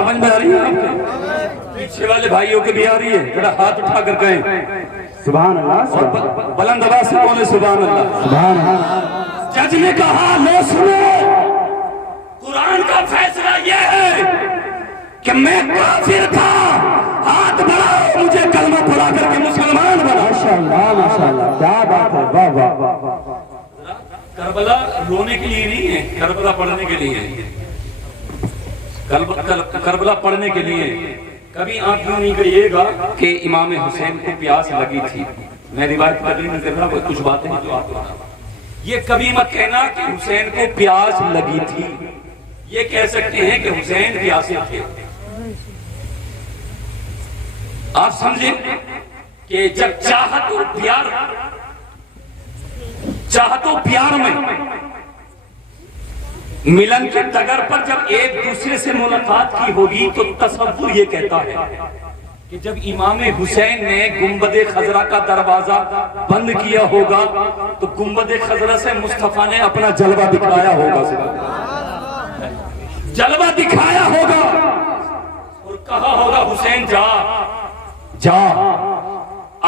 سمجھ میں آ رہی ہے آپ کے؟ پیچھے والے بھائیوں کے بھی آ رہی ہے؟ ذرا ہاتھ اٹھا کر کہیں سبحان اللہ، اور بلند آواز سے بولے سبحان اللہ۔ سبحان اللہ۔ جج نے کہا لو سنو، قرآن کا فیصلہ یہ ہے کہ میں کافر تھا، ہاتھ بڑھاؤ مجھے کلمہ پڑھا کر کے مسلمان بنا۔ ماشاءاللہ ماشاءاللہ، کیا بات ہے، واہ واہ واہ واہ۔ کربلا رونے کے لیے نہیں ہے، کربلا پڑھنے کے لیے ہے۔ کربلا پڑھنے کے لیے کبھی آپ یوں نہیں کہیے گا کہ امام حسین کو پیاس لگی تھی۔ میں روایت تقریر نہیں کر رہا، کچھ باتیں ہیں جو آپ کو بتا۔ یہ کبھی مت کہنا کہ حسین کو پیاس لگی تھی، یہ کہہ سکتے ہیں کہ حسین پیاسے تھے۔ آپ سمجھیں کہ جب چاہت و پیار میں ملن کے ڈگر پر جب ایک دوسرے سے ملاقات کی ہوگی تو تصور یہ کہتا ہے کہ جب امام حسین نے گنبد خضرا کا دروازہ بند کیا ہوگا تو گنبد خضرا سے مصطفیٰ نے اپنا جلوہ دکھایا ہوگا، جلوہ دکھایا ہوگا اور کہا ہوگا حسین جا جا،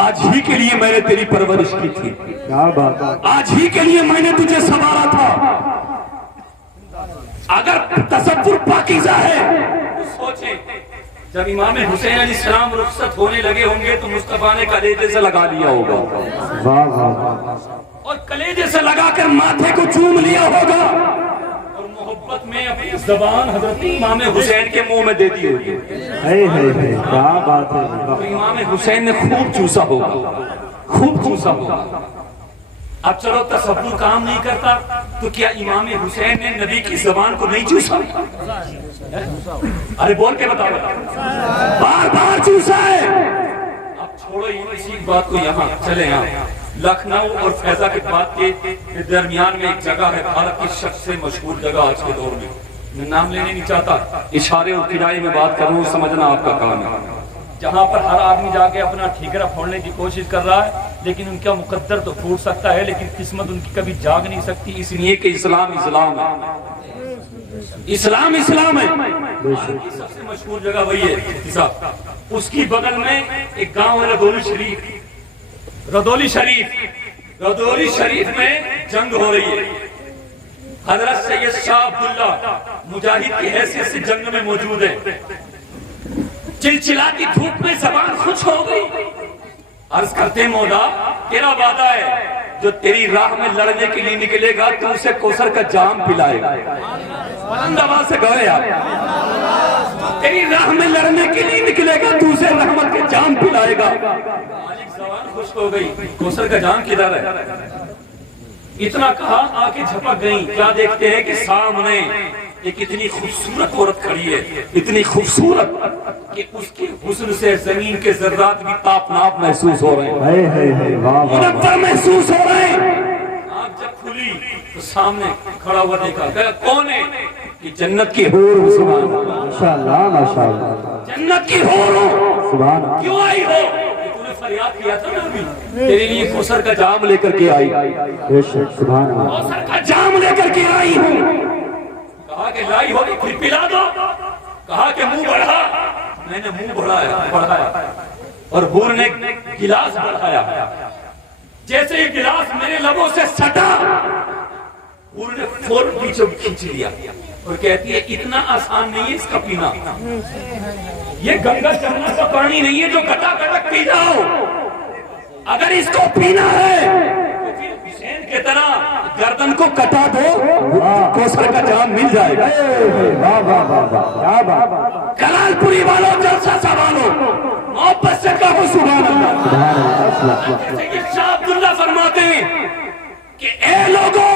آج ہی کے لیے میں نے تیری پرورش کی تھی، کیا بات ہے، آج ہی کے لیے میں نے تجھے سنبھالا تھا۔ اگر تصور پاکیزہ ہے تو سوچیں جب امام حسین علیہ السلام رخصت ہونے لگے ہوں گے تو مصطفیٰ نے کلیجے سے لگا لیا ہوگا، واہ واہ واہ، اور کلیجے سے لگا کر ماتھے کو چوم لیا ہوگا اور محبت میں اپنی زبان حضرت امام حسین کے منہ میں دے دی ہوگی۔ کیا بات ہے، تو امام حسین نے خوب چوسا ہوگا، خوب چوسا ہوگا۔ اب چلو تصور کام نہیں کرتا تو کیا امام حسین نے نبی کی زبان کو نہیں چوسا؟ ارے بول کے بتاؤ، بار بار چوسا ہے۔ اب چھوڑو اسی بات کو، یہاں چلے یہاں لکھنؤ اور فیضا کے بعد کے درمیان میں ایک جگہ ہے، بھارت کی سب سے مشہور جگہ آج کے دور میں نام لینے نہیں چاہتا، اشارے اور کنایے میں بات کر رہا ہوں، سمجھنا آپ کا کام ہے، جہاں پر ہر آدمی جا کے اپنا ٹھیکرا پھوڑنے کی کوشش کر رہا ہے، لیکن ان کا مقدر تو پھوٹ سکتا ہے لیکن قسمت ان کی کبھی جاگ نہیں سکتی، اس لیے کہ اسلام اسلام ہے، اسلام اسلام ہے۔ سب سے مشہور جگہ وہی ہے، اس کی بغل میں ایک گاؤں ہے ردولی شریف میں جنگ ہو رہی ہے، حضرت سید شاہ عبداللہ مجاہد کی حیثیت سے جنگ میں موجود ہے، چلچلاتی دھوپ میں زبان خوش ہو گئی، عرض کرتے مولا تیرا وعدہ ہے جو تیری راہ میں لڑنے کے لیے نکلے گا تو اسے کوثر کا جام پلائے گا، بلند آواز سے گوئے آپ، تیری راہ میں لڑنے کے لیے نکلے گا تو اسے رحمت کے جام پلائے گا۔ مالک زبان خوش ہو گئی، کوثر کا جام کدھر ہے؟ اتنا کہا آنکھیں جھپک گئیں، کیا دیکھتے ہیں کہ سامنے ایک اتنی خوبصورت عورت کھڑی ہے، اتنی خوبصورت کہ اس کے حسن سے زمین کے ذرات بھی تاپناپ محسوس ہو رہے ہیں، منور محسوس ہو رہے ہیں۔ آنکھ جب کھلی تو سامنے کھڑا ہوا دیکھا، کہا کون ہے؟ کہ جنت کی حور ہوں، سبحان اللہ، ماشاءاللہ ماشاءاللہ، جنت کی حور ہوں، سبحان اللہ، کیوں آئی ہو؟ تو نے فریاد کیا تھا نا ابھی، تیرے لیے کوثر کا جام لے کر کے آئی، بے شک، سبحان اللہ، کوثر کا جام لے کر کے آئی ہوں۔ کہا کہ لائی ہوگی پھر پلا دو، کہا کہ منہ بڑھا، میں نے منہ بڑھایا اور حور نے گلاس بڑھایا، جیسے ہی گلاس میرے لبوں سے سٹا حور نے فوراً پیچھے کھینچ لیا اور کہتی ہے اتنا آسان نہیں ہے اس کا پینا، یہ گنگا جمنا کا پانی نہیں ہے جو کٹا کٹک پی جاؤ، اگر اس کو پینا ہے تو پھر حسین کی طرح گردن کو کٹا دو، کوثر کا جام مل جائے گا۔ واہ واہ واہ واہ، کیا بات، کلال پوری والوں جلسہ سنبھالو، محبت سے کہو سبحان اللہ۔ سبحان اللہ، سید شاہ عبداللہ فرماتے ہیں کہ اے لوگوں،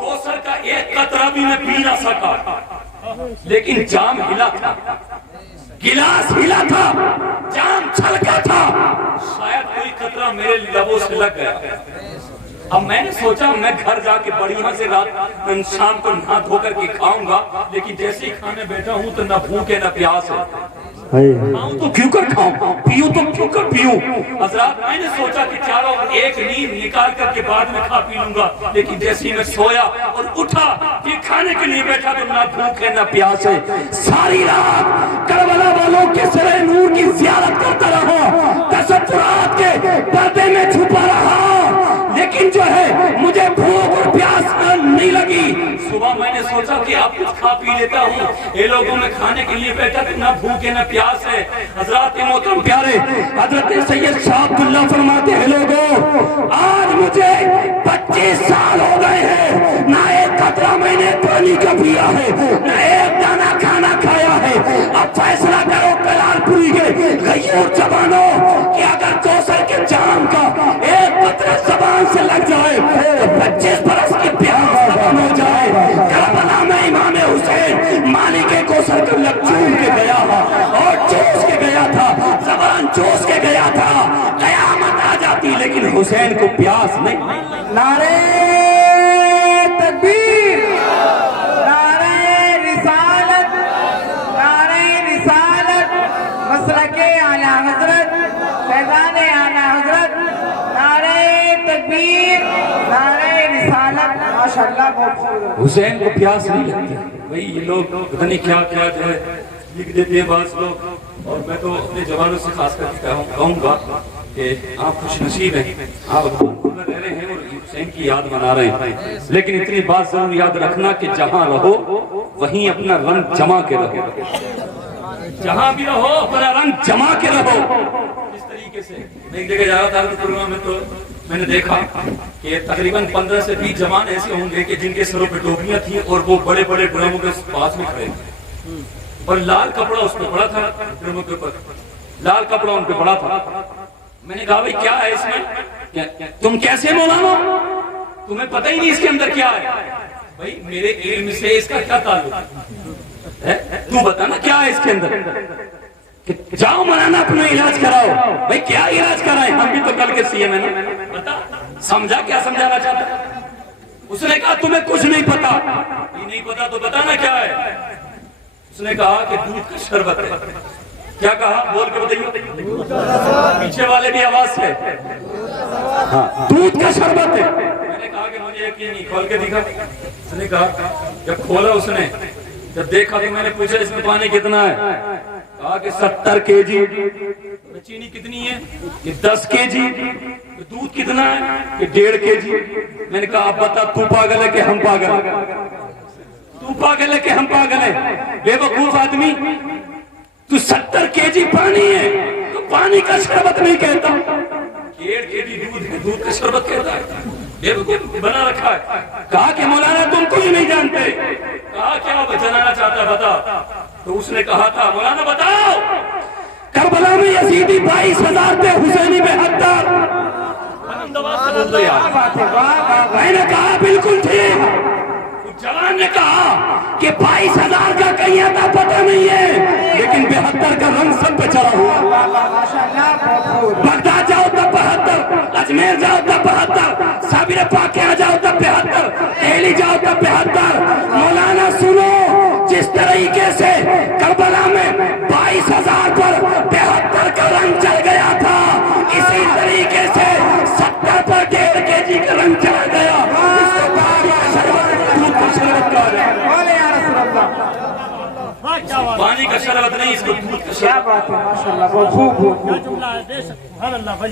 کوثر کا ایک قطرہ بھی میں پی نہ سکا لیکن جام ہلا تھا، گلاس ہلا تھا، جام چھلکا تھا، شاید کوئی قطرہ میرے لبوں سے لگ گیا۔ اب میں نے سوچا میں گھر جا کے بڑھیا سے رات شام کو نہا دھو کر کے کھاؤں گا، لیکن جیسے ہی کھانے بیٹھا ہوں تو نہ بھوک ہے نہ پیاس ہے، کھاؤں تو کیوں کر کھاؤں، پیوں تو کیوں کر پیوں۔ حضرات میں نے سوچا کہ چاروں ایک نیند نکال کر کے بعد میں کھا پی لوں گا، لیکن جیسے ہی میں سویا اور اٹھا پھر کھانے کے لیے بیٹھا تو نہ بھوک ہے نہ پیاس ہے، ساری رات کے سرے نور کی زیارت کرتا رہا، تصورات کے پردے میں چھپا رہا، لیکن جو ہے مجھے بھوک اور پیاس نہیں لگی۔ صبح میں نے سوچا کہ اب کچھ کھا پی لیتا ہوں، یہ لوگوں میں کھانے کے لیے بیٹھا کہ نہ بھوک ہے نہ پیاس ہے۔ حضرات محترم پیارے، حضرت سید شاہ عبداللہ فرماتے ہیں لوگوں آج مجھے 25 سال ہو گئے ہیں، نہ ایک قطرہ میں نے پانی کا پیا ہے، نہ ایک دانہ کھانا کھایا ہے۔ اب فیصلہ کرو کلال پوری کے غیور جوانوں کہ اگر کوثر کے جام کا ایک قطرہ زبان سے لگ جائے تو 25 برس کی پیاس ختم ہو جائے۔ کربلا میں امام حسین مالک کوثر کا لب چوم کے گیا اور چوس کے گیا تھا، زبان چوس کے گیا تھا، قیامت آ جاتی لیکن حسین کو پیاس نہیں۔ نعرہ تکبیر، نعرہ رسالت، نعرہ رسالت، مسلک اعلی حضرت، فیضان اعلی حضرت، نعرہ تکبیر، نعرہ رسالت، ماشاءاللہ بہت خوب۔ حسین کو پیاس نہیں لگتی بھئی، یہ لوگ پتہ نہیں کیا کیا جو ہے لکھ دیتے ہیں بعض لوگ، اور میں تو اپنے جوانوں سے خاص کر کے کہوں گا کہ آپ خوش نصیب ہیں، آپ بھوپور میں رہ رہے ہیں اور حسین کی یاد منا رہے ہیں، لیکن اتنی بات ضرور یاد رکھنا کہ جہاں رہو وہیں اپنا رنگ جما کے رہو، جہاں بھی رہو اپنا رنگ جما کے رہو۔ اس طریقے سے میں ایک جگہ جا رہا تھا پروگرام میں، تو میں نے دیکھا کہ تقریباً 15 سے 20 جوان ایسے ہوں گے کہ جن کے سروں پہ ٹوپیاں تھیں اور وہ بڑے بڑے ڈرموں کے پاس میں کھڑے تھے، اور لال کپڑا اس پہ پڑا تھا، ڈرموں کے اوپر لال کپڑا ان پہ پڑا تھا۔ میں نے کہا بھائی کیا ہے اس میں، تم کیسے مولانا، تمہیں پتہ ہی نہیں اس کے اندر کیا ہے؟ بھائی میرے علم سے اس کا کیا تعلق ہے، تو بتا نا کیا ہے اس کے اندر، جاؤ مولانا اپنا علاج کراؤ۔ بھائی کیا علاج کرائیں، ہم بھی تو کل کے سی ایم ہیں نا، بتا سمجھا کیا سمجھانا چاہتا؟ اس نے کہا تمہیں کچھ نہیں پتا، یہ نہیں پتا تو بتانا کیا ہے؟ اس نے کہا کہ دودھ کا شربت ہے۔ کیا کہا، بول کے بتائیے، پیچھے والے بھی آواز سے، دودھ کا شربت ہے۔ میں نے کہا کہ مجھے یقین نہیں، کھول کے دکھا۔ اس نے کہا جب کھولا اس نے، جب دیکھا تو میں نے پوچھا اس میں پانی کتنا ہے، کہا کہ 70 kg۔ چینی کتنی ہے، کہ 10 kg۔ دودھ کتنا ہے، کہ 1.5 kg۔ میں نے کہا اب بتا تو پاگل ہے کہ ہم پاگل ہیں، تو پاگل ہے کہ ہم پاگل ہیں؟ بے وقوف آدمی، تو 70 kg پانی ہے تو پانی کا شربت نہیں کہتا، 1.5 kg دودھ ہے، دودھ کا شربت کہتا ہے، بے وقوف بنا رکھا ہے۔ کہا کہ مولانا تم کچھ نہیں جانتے۔ کہا کیا جاننا چاہتا ہے بتا؟ تو اس نے کہا تھا مولانا بتاؤ کربلا میں یزیدی 22,000 تھے، حسینی 72۔ میں نے کہا بالکل ٹھیک۔ جوان نے کہا کہ 22,000 کا کہیں آتا پتہ نہیں ہے، لیکن 72 کا رنگ سب پہ چڑھا ہوا۔ بغداد جاؤ تب 72، اجمیر جاؤ تب 72، صابر پاک کے جاؤ تب 72، دہلی جاؤ تب 72۔ مولانا سنو، جس طریقے سے کربلا میں 22,000 پر 72 کا رنگ چل گیا تھا، اسی طریقے سے 70 پر 1.5 kg کا رنگ چلا گیا۔ پانی کا شربت نہیں، اس کو دودھ کا شربت۔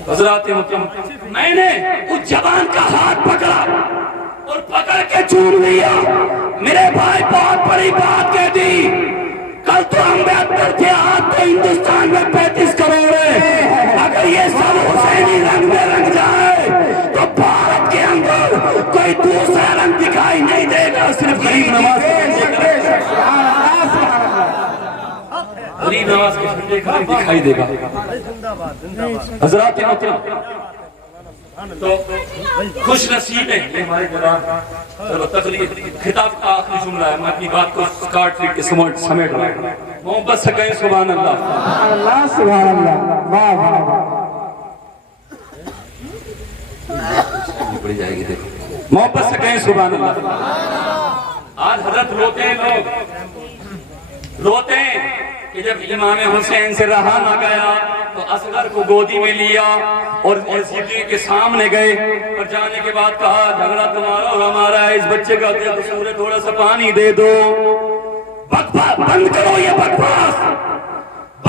حضرات محترم، میں نے اس جوان کا ہاتھ پکڑا اور پکڑ کے چوم لیا۔ میرے بھائی بہت بڑی بات کہہ دی، کل تو ہم 72 تھے، آج تو ہندوستان میں 35 کروڑ ہے۔ اگر یہ سب حسینی رنگ میں رنگ جائے تو بھارت کے اندر کوئی دوسرا رنگ دکھائی نہیں دے گا، صرف غریب نواز غریب نواز کے جھنڈے کا رنگ دکھائی دے گا۔ حضرات محترم، تو خوش نصیب ہیں یہ ہمارے جوان۔ چلو تقریر خطاب کا آخری جملہ ہے، میں اپنی بات کو کاٹ پیٹ کے سمیٹ رہا ہوں۔ محبت سے کہیں سبحان اللہ، سبحان اللہ، سبحان اللہ، واہ واہ واہ۔ پڑی جائے گی، دیکھو محبت سے کہیں سبحان اللہ۔ آج حضرت روتے ہیں، لوگ روتے ہیں کہ جب امام حسین سے رہا نہ گیا تو اصغر کو گودی میں لیا اور یزیدی کے سامنے گئے، اور جانے کے بعد کہا جھگڑا تمہارا اور ہمارا ہے، اس بچے کا قصور ہے، تھوڑا سا پانی دے دو۔ بند کرو یہ بکواس،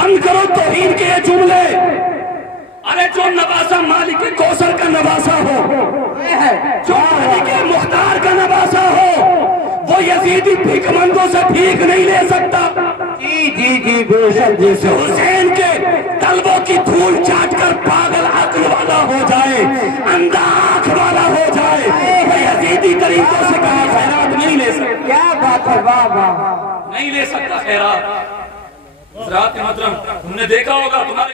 بند کرو توہین کے یہ جملے. ارے جو نواسا مالک کوثر کا نواسا ہو, جو مالک مختار کا نواسا ہو, وہ یزیدی بھیک مندوں سے بھیک نہیں لے سکتا. جی جی جی بے شک جی سے حسین کے طلبوں کی دھول چاٹ کر پاگل عقل والا ہو جائے, اندھا آنکھ والا ہو جائے, وہ یزیدی طریقوں سے کہیں خیرات نہیں لے سکتا. کیا بات ہے, واہ واہ. نہیں لے سکتا خیرات. حضرات محترم, تم نے دیکھا ہوگا تمہارے